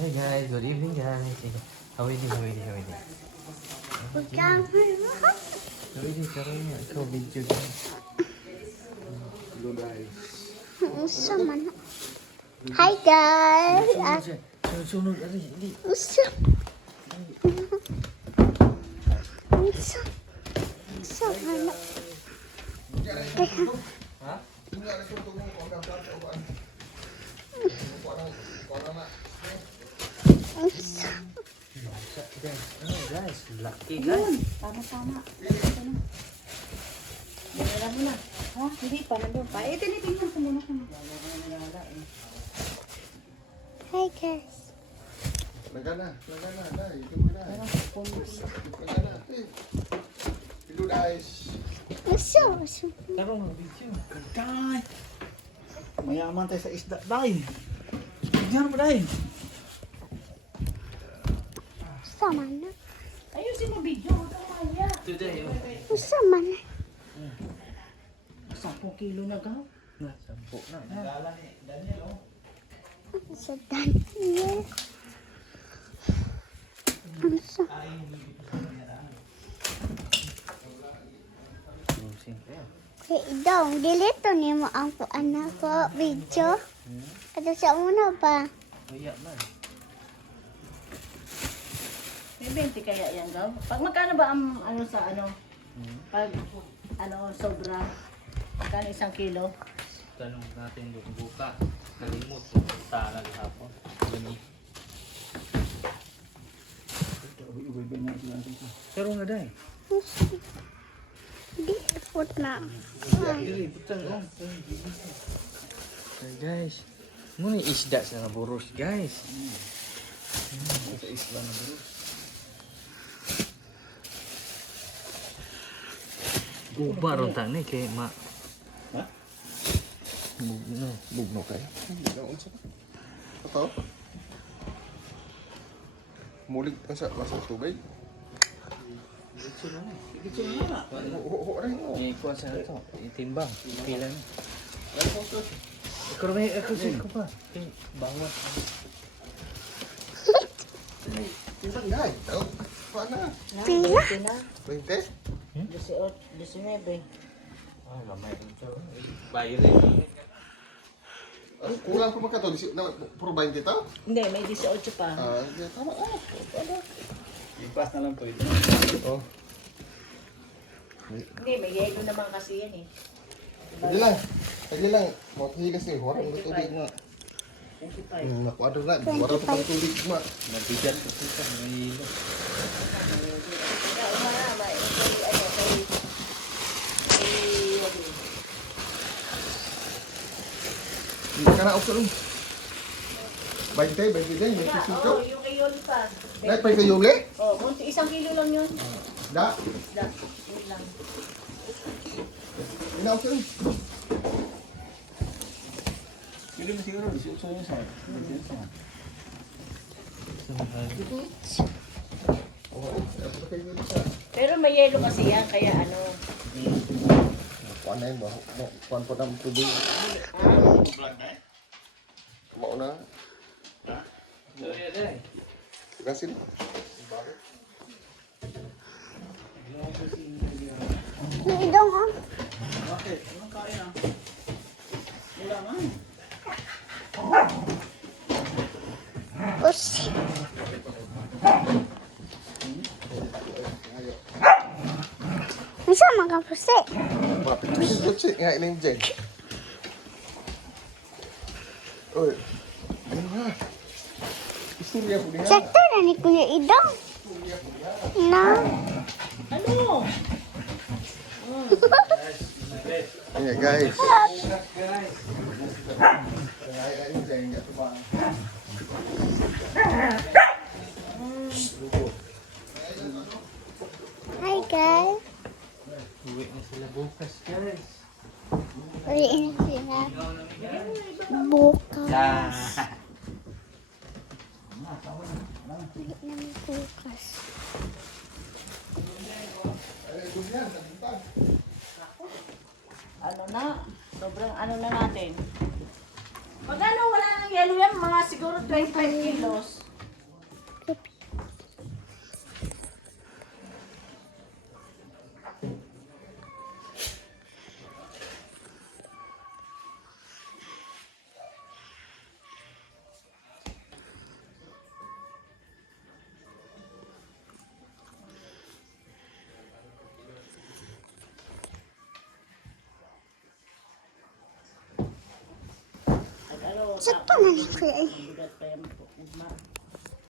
Hey guys, good evening guys. How are you? How are you? How are you? How are you? Karoon nga, ikaw video guys. Hello guys. Usa man. Hi guys. Sunod, hindi. Usa. Usa. Usa man. Ha? Usa. Guys, lucky guys. Tama. Wala mo na. Ha? Hindi pa. Nandun pa. Tinitingnan ko muna kung Hi guys. Lagana. Dai, itu mana? Lagana. Hello guys. Usa. Usa. Karoon nga video. Day! Mayaman tayo sa isda, Day! Tignan mo, Day! Usa man. ayusin mo video. Maya. Today, Usa man. 10 kilo na gaw. na, 10 na. Usa Daniel. Usa. Closing kayo. Okay, idong. Dilito ni mo ang anak ko video. Kada sa una pa. Kaya man. May 20 kaya yan gaw. Pag magkano ba ang ano sa ano? Pag ano sobra. Magkano 1 kilo? Tanong natin yung buka. Kalimot kung punta na hapon. Gani. Karoon nga day. Usa. Di ipot na. Dili, butang oh. Okay guys. Muna isda sa naburos guys. Sa isla naburos. Uba ron ta ni kay ma. Ha? Bugno kayo. Ito. Mulig ka sa tubig. Oo, rin mo. Ikuha sa ito. Itimbang. Pila na. Ikaw may ako ko pa. Bawat. Timbang guys. Oh, paano? Pila? 20? 19. Ah, lamay ito. Violent. Ang kulang pa magkato. Puro 20 to? Hindi, may 18 pa. Tama. Ipas na lang po ito. Oh. Hindi, may yelo naman kasi yan eh. Lagi lang. Makahigas ni Juan. Ang tubig nga. 25. Nakuha doon na. Wala pa pang tubig ma. Nabigat ko ito. May ilo. Hindi ka na ako sa 20 din. 25. Oo, yung kay Yoli pa. Dahil pa kayo uli? Oh, konti 1 kilo lang yun. Da. Yun lang. Hindi na ako sa Hindi mo siguro, uso yun sa Pero may yelo kasi yan, kaya ano. Kuha na yun ba? Kuha po ng tubig. Kumao na. Gasin. Idong oh. Bakit? Anong kain ah? Wala man. Usi. Usa man ka pusi. Kutsi nga ining dyan. Uy. Ano nga? Istorya po niya. Sakto na ni Kuya Idong. Na. Ano? Yeah, guys. Hi guys. Uwi na sila bukas guys. Uliin na sila. Bukas. Ulit namin bukas. Ano na? Sobrang ano na natin. Pag ano, wala nang yelo yan, mga siguro 25 kilos. Sakto na ni kuya eh. Bigat pa